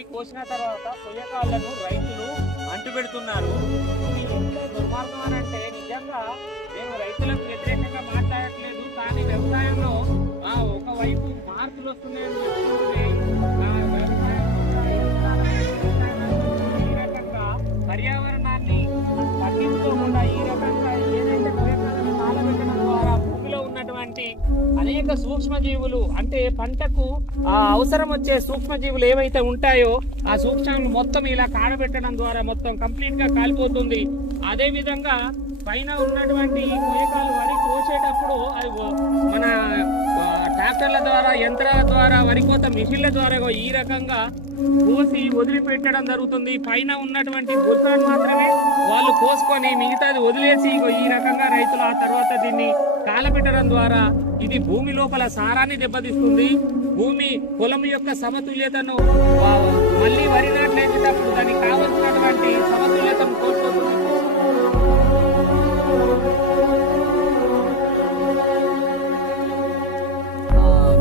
వరి కోసిన తర్వాత కొయ్యకాళ్ళను రైతులు అంటుపెడుతున్నారు. ఇది ఎంత దుర్మార్గం అని అంటే నిజంగా నేను రైతులకు వ్యతిరేకంగా మాట్లాడట్లేదు, కానీ వ్యవసాయంలో ఒకవైపు మార్పులు వస్తున్నాయని చెప్తుంటే ఈ రకంగా పర్యావరణాన్ని పట్టించుకోకుండా ఈ రకంగా ఏదైతే కొయ్యకాలను కాలబెట్టడం ద్వారా భూమిలో ఉన్నటువంటి అనేక సూక్ష్మజీవులు అంటే పంటకు అవసరం వచ్చే సూక్ష్మజీవులు ఏవైతే ఉంటాయో ఆ సూక్ష్మాలు మొత్తం ఇలా కాడబెట్టడం ద్వారా మొత్తం కంప్లీట్ గా కాలిపోతుంది. అదే విధంగా పైన ఉన్నటువంటి కొయ్యకాలు వరి కోసేటప్పుడు అది మన ట్రాక్టర్ల ద్వారా యంత్రాల ద్వారా వరికోత మిషన్ల ద్వారా ఈ రకంగా కోసి వదిలిపెట్టడం జరుగుతుంది. పైన ఉన్నటువంటి బొల్సాన్ని మాత్రమే వాళ్ళు కోసుకొని మిగతాది వదిలేసి ఈ రకంగా రైతులు ఆ తర్వాత దీన్ని కాలపెట్టడం ద్వారా ఇది భూమి లోపల సారాన్ని దెబ్బతీస్తుంది. భూమి పొలం యొక్క సమతుల్యతను మళ్ళీ వరి నాట్లు వేసేటప్పుడు దానికి కావలసినటువంటి సమతుల్యతను కోల్పోతుంది.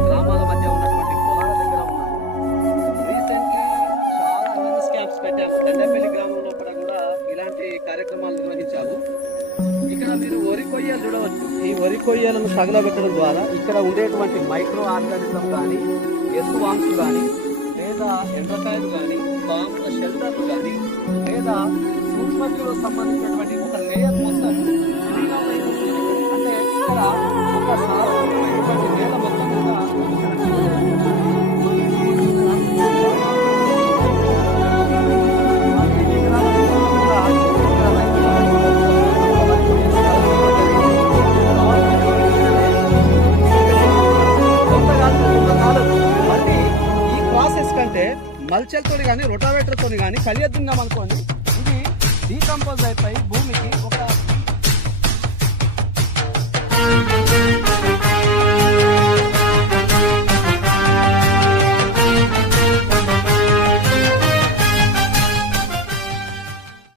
గ్రామాల మధ్య ఉన్నటువంటి పొలాల దగ్గర ఉన్నాము. రీసెంట్లీ చాలా అవేర్నెస్ క్యాంప్స్ పెట్టాము. దండపల్లి గ్రామంలో కూడా ఇలాంటి కార్యక్రమాలు నిర్వహించాము. ఇక్కడ మీరు వరి కొయ్యలు చూడవచ్చు. ఈ వరి కొయ్యలను తగలబెట్టడం ద్వారా ఇక్కడ ఉండేటువంటి మైక్రో ఆర్గానిజం కానీ, ఎర్త్వామ్స్ కానీ, లేదా ఎండ్రకాయలు కానీ, పాముల షెల్టర్లు కానీ, లేదా సూక్ష్మజీవులకు సంబంధించినటువంటి ఒక లేయర్ మొత్తం అంటే ఇక్కడ ఒక సారవంతమైనటువంటి నేల మొత్తం కూడా కంటే మల్చల్తో కానీ రొటావేటర్తో కానీ కలియద్దున్నాం అనుకోండి, ఇది డీకంపోజ్ అయిపోయి భూమికి ఒక